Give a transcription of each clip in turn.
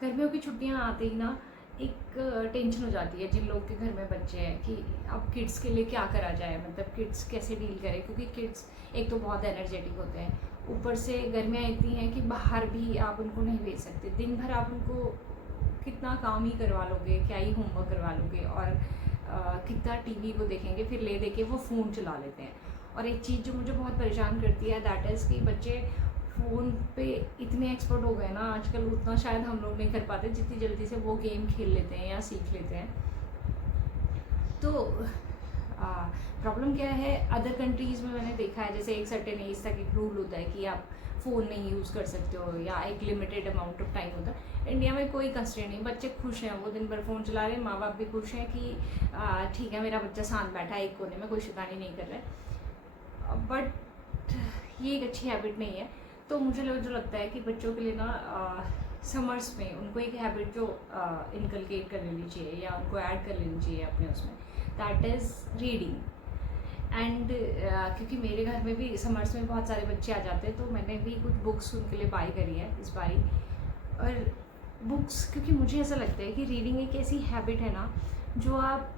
गर्मियों की छुट्टियां आते ही ना एक टेंशन हो जाती है जिन लोग के घर में बच्चे हैं कि अब किड्स के लिए क्या करा जाए, मतलब किड्स कैसे डील करें, क्योंकि किड्स एक तो बहुत एनर्जेटिक होते हैं, ऊपर से गर्मियाँ इतनी हैं कि बाहर भी आप उनको नहीं भेज सकते। दिन भर आप उनको कितना काम ही करवा लोगे, क्या ही होमवर्क करवा लोगे, और कितना टीवी वो देखेंगे, फिर ले दे के वो फ़ोन चला लेते हैं। और एक चीज़ जो मुझे बहुत परेशान करती है दैट इज़ कि बच्चे फ़ोन पे इतने एक्सपर्ट हो गए ना आजकल, उतना शायद हम लोग नहीं कर पाते जितनी जल्दी से वो गेम खेल लेते हैं या सीख लेते हैं। तो प्रॉब्लम क्या है, अदर कंट्रीज़ में मैंने देखा है जैसे एक सर्टेन एज तक एक रूल होता है कि आप फ़ोन नहीं यूज़ कर सकते हो या एक लिमिटेड अमाउंट ऑफ टाइम होता है। इंडिया में कोई कंस्ट्रेंट नहीं, बच्चे खुश हैं, वो दिन भर फ़ोन चला रहे हैं, माँ बाप भी खुश हैं कि ठीक है मेरा बच्चा शांत बैठा है एक कोने में, कोई शैतानी नहीं कर रहा है। बट ये एक अच्छी हैबिट नहीं है। तो मुझे जो लगता है कि बच्चों के लिए ना समर्स में उनको एक हैबिट जो इनकलकेट कर लेनी चाहिए या उनको ऐड कर लेनी चाहिए अपने उसमें, दैट इज़ रीडिंग। एंड क्योंकि मेरे घर में भी समर्स में बहुत सारे बच्चे आ जाते हैं, तो मैंने भी कुछ बुक्स उनके लिए बाई करी है इस बारी। और बुक्स, क्योंकि मुझे ऐसा लगता है कि रीडिंग एक ऐसी हैबिट है ना जो आप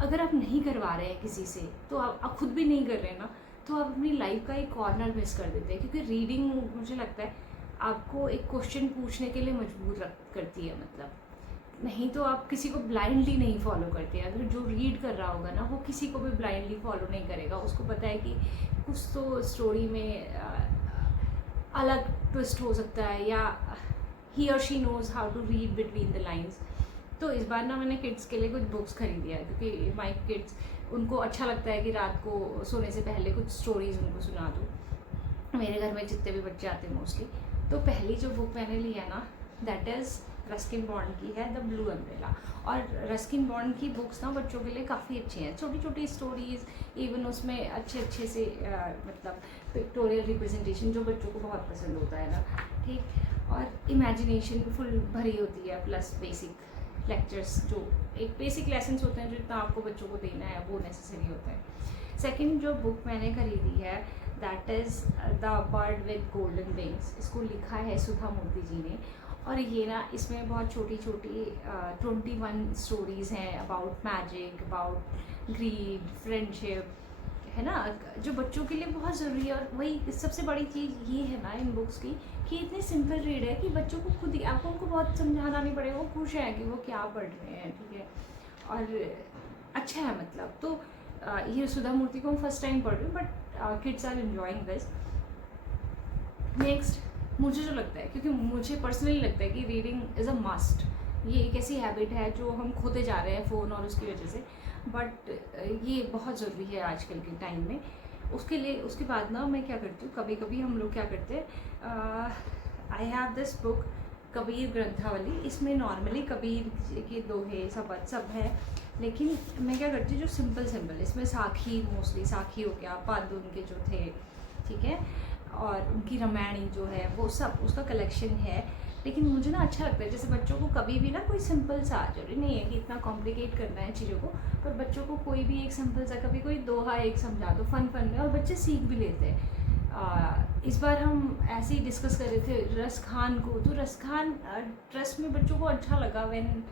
अगर आप नहीं करवा रहे हैं किसी से, तो आप खुद भी नहीं कर रहे हैं ना, तो आप अपनी लाइफ का एक कॉर्नर मिस कर देते हैं। क्योंकि रीडिंग मुझे लगता है आपको एक क्वेश्चन पूछने के लिए मजबूर करती है, मतलब नहीं तो आप किसी को ब्लाइंडली नहीं फॉलो करते। अगर जो रीड कर रहा होगा ना वो किसी को भी ब्लाइंडली फॉलो नहीं करेगा, उसको पता है कि कुछ तो स्टोरी में अलग ट्विस्ट हो सकता है, या ही और she knows how to read between the lines. तो इस बार ना मैंने किड्स के लिए कुछ बुक्स खरीदी है, क्योंकि माई किड्स उनको अच्छा लगता है कि रात को सोने से पहले कुछ स्टोरीज़ उनको सुना दूँ। मेरे घर में जितने भी बच्चे आते हैं मोस्टली, तो पहली जो बुक मैंने ली है ना दैट इज़ रस्किन बॉन्ड की है, द ब्लू अम्ब्रेला। और रस्किन बॉन्ड की बुक्स ना बच्चों के लिए काफ़ी अच्छी हैं, छोटी छोटी स्टोरीज़, इवन उसमें अच्छे से मतलब पिक्टोरियल रिप्रेजेंटेशन जो बच्चों को बहुत पसंद होता है ना, ठीक। और इमेजिनेशन फुल भरी होती है, प्लस बेसिक लेक्चर्स, जो एक बेसिक लेसन्स होते हैं जो इतना आपको बच्चों को देना है वो नेसेसरी होता है। सेकंड जो बुक मैंने खरीदी है that is the bird with golden wings. इसको लिखा है सुधा मूर्ति जी ने, और ये ना इसमें बहुत छोटी छोटी 21 स्टोरीज़ हैं about magic, about grid, friendship, है ना, जो बच्चों के लिए बहुत ज़रूरी है। और वही सबसे बड़ी चीज़ ये है ना इन बुक्स की कि इतनी सिंपल रीड है कि बच्चों को खुद ही, आपको उनको बहुत समझाना नहीं पड़ेगा, वो खुश हैं कि वो क्या पढ़ रहे हैं, ठीक है। और अच्छा है मतलब। तो ये सुधा मूर्ति को मैं फर्स्ट टाइम पढ़ रही हूँ, but kids are enjoying this. Next मुझे जो लगता है, क्योंकि मुझे पर्सनली लगता है कि रीडिंग इज़ अ मस्ट, ये एक ऐसी हैबिट है जो हम खोते जा रहे हैं फ़ोन और उसकी वजह से, बट ये बहुत ज़रूरी है आजकल के टाइम में। उसके लिए उसके बाद ना मैं क्या करती हूँ, कभी कभी हम लोग क्या करते हैं, I have this book Kabir Granthavali. इसमें नॉर्मली कबीर के दोहे सबद सब है, लेकिन मैं क्या करती हूँ जो सिंपल इसमें साखी, मोस्टली साखी हो गया, पद उनके जो थे, ठीक है, और उनकी रामायणी जो है वो सब उसका कलेक्शन है। लेकिन मुझे ना अच्छा लगता है, जैसे बच्चों को कभी भी ना कोई सिंपल सा, जरूरी नहीं है कि इतना कॉम्प्लिकेट करना है चीज़ों को, पर बच्चों को कोई भी एक सिंपल सा, कभी कोई दोहा एक समझा दो फन में, और बच्चे सीख भी लेते हैं। इस बार हम ऐसे ही डिस्कस कर रहे थे रस खान को, तो रस खान ट्रस्ट में बच्चों को अच्छा लगा when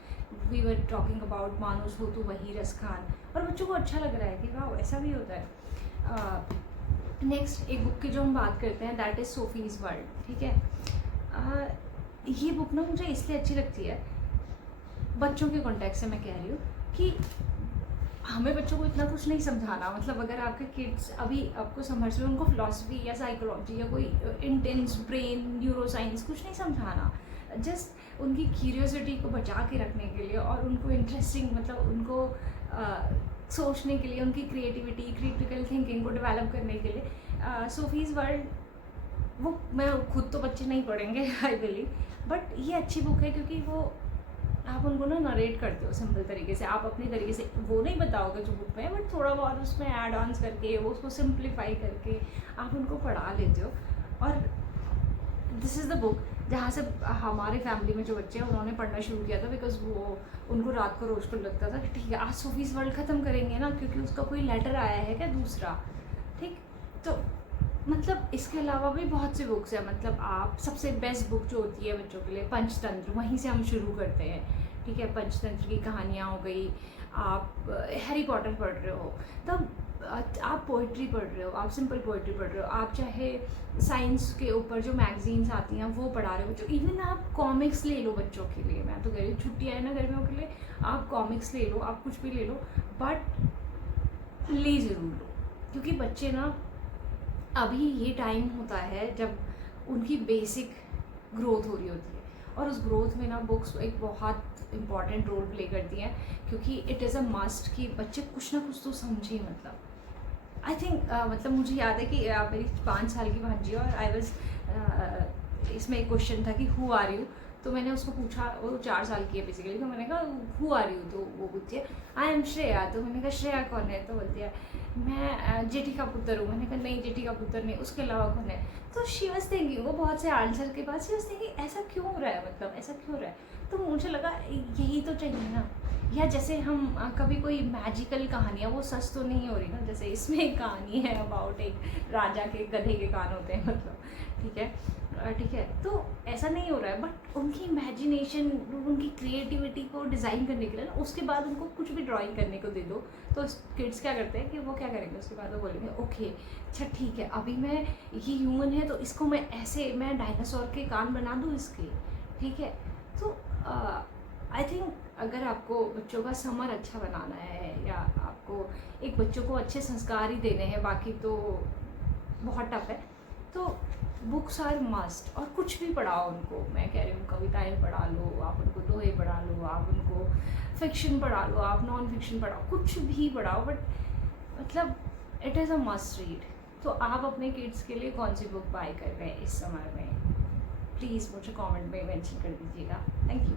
we were talking about मानुस हो तो वही रस खान, और बच्चों को अच्छा लग रहा है कि वाह ऐसा भी होता है। नेक्स्ट एक बुक की जो हम बात करते हैं दैट इज़ सोफीज़ वर्ल्ड, ठीक है। ये बुक ना मुझे इसलिए अच्छी लगती है, बच्चों के कॉन्टेक्स्ट से मैं कह रही हूँ कि हमें बच्चों को इतना कुछ नहीं समझाना, मतलब अगर आपके किड्स अभी आपको समझ में, उनको फिलॉसफी या साइकोलॉजी या कोई इंटेंस ब्रेन न्यूरो साइंस कुछ नहीं समझाना, जस्ट उनकी क्यूरियोसिटी को बचा के रखने के लिए और उनको इंटरेस्टिंग, मतलब उनको सोचने के लिए, उनकी क्रिएटिविटी, क्रिटिकल थिंकिंग को डेवलप करने के लिए सोफीज़ वर्ल्ड, वो मैं खुद तो बच्चे नहीं पढ़ेंगे आई बिलीव, बट ये अच्छी बुक है क्योंकि वो आप उनको ना नरेट करते हो सिंपल तरीके से, आप अपने तरीके से वो नहीं बताओगे जो बुक में है, बट थोड़ा बहुत उसमें ऐड ऑन्स करके वो उसको सिंप्लीफाई करके आप उनको पढ़ा लेते हो। और दिस इज़ द बुक जहाँ से हमारे फैमिली में जो बच्चे हैं उन्होंने पढ़ना शुरू किया था, बिकॉज वो उनको रात को रोज को लगता था कि ठीक है आज सोफीज़ वर्ल्ड ख़त्म करेंगे ना, क्योंकि उसका कोई लेटर आया है क्या दूसरा, ठीक। तो मतलब इसके अलावा भी बहुत सी बुक्स हैं। मतलब आप सबसे बेस्ट बुक जो होती है बच्चों के लिए पंचतंत्र, वहीं से हम शुरू करते हैं। ठीक है, पंचतंत्र की कहानियाँ हो गई। आप हैरी पॉटर पढ़ रहे हो, तब आप पोइट्री पढ़ रहे हो, आप सिंपल पोइट्री पढ़ रहे हो, आप चाहे साइंस के ऊपर जो मैगजीन्स आती हैं वो पढ़ा रहे हो बच्चों। इवन आप कॉमिक्स ले लो बच्चों के लिए। मैं तो कह रही हूँ छुट्टियाँ है ना गर्मियों के लिए, आप कॉमिक्स ले लो, आप कुछ भी ले लो, बट ले ज़रूर लो। क्योंकि बच्चे ना, अभी ये टाइम होता है जब उनकी बेसिक ग्रोथ हो रही होती है, और उस ग्रोथ में ना बुक्स एक बहुत इम्पॉर्टेंट रोल प्ले करती हैं। क्योंकि इट इज़ अ मस्ट कि बच्चे कुछ ना कुछ तो समझें। मतलब आई थिंक मतलब मुझे याद है कि मेरी 5 साल की भांजी है, और आई वॉज इसमें एक क्वेश्चन था कि हु आर यू। तो मैंने उसको पूछा, वो 4 साल की है बेसिकली, तो मैंने कहा हु आर यू, तो वो पूछती है आई एम श्रेया। तो मैंने कहा श्रेया कौन है, तो बोलती है मैं जेठी का पुत्र हूँ। मैंने कहा नहीं, जेठी का पुत्र नहीं, उसके अलावा कौन है। तो शी वाज थिंकिंग, वो बहुत से आंसर के बाद शी वाज थिंकिंग ऐसा क्यों हो रहा है, मतलब ऐसा क्यों हो रहा है। तो मुझे लगा यही तो चाहिए ना। या जैसे हम कभी कोई मैजिकल कहानियाँ, वो सच तो नहीं हो रही ना। जैसे इसमें एक कहानी है अबाउट एक राजा के गधे के कान होते हैं, मतलब ठीक है, ठीक है। तो ऐसा नहीं हो रहा है, बट उनकी इमेजिनेशन, उनकी क्रिएटिविटी को डिज़ाइन करने के लिए ना, उसके बाद उनको कुछ भी ड्राइंग करने को दे दो, तो किड्स क्या करते हैं कि वो क्या करेंगे, उसके बाद वो बोलेंगे ओके अच्छा ठीक है, अभी मैं ये ह्यूमन है तो इसको मैं ऐसे, मैं डायनासोर के कान बना दूँ इसके, ठीक है। तो आई थिंक अगर आपको बच्चों का समर अच्छा बनाना है, या आपको एक बच्चों को अच्छे संस्कार ही देने हैं, बाकी तो बहुत टफ है, तो बुक्स आर मस्ट। और कुछ भी पढ़ाओ उनको, मैं कह रही हूँ कविताएं पढ़ा लो, आप उनको दोहे पढ़ा लो, आप उनको फिक्शन पढ़ा लो, आप नॉन फिक्शन पढ़ाओ, कुछ भी पढ़ाओ, बट मतलब it is a must read. तो आप अपने किड्स के लिए कौन सी बुक बाय कर रहे हैं इस समर में, प्लीज़ मुझे कमेंट में मेंशन कर दीजिएगा। Thank you.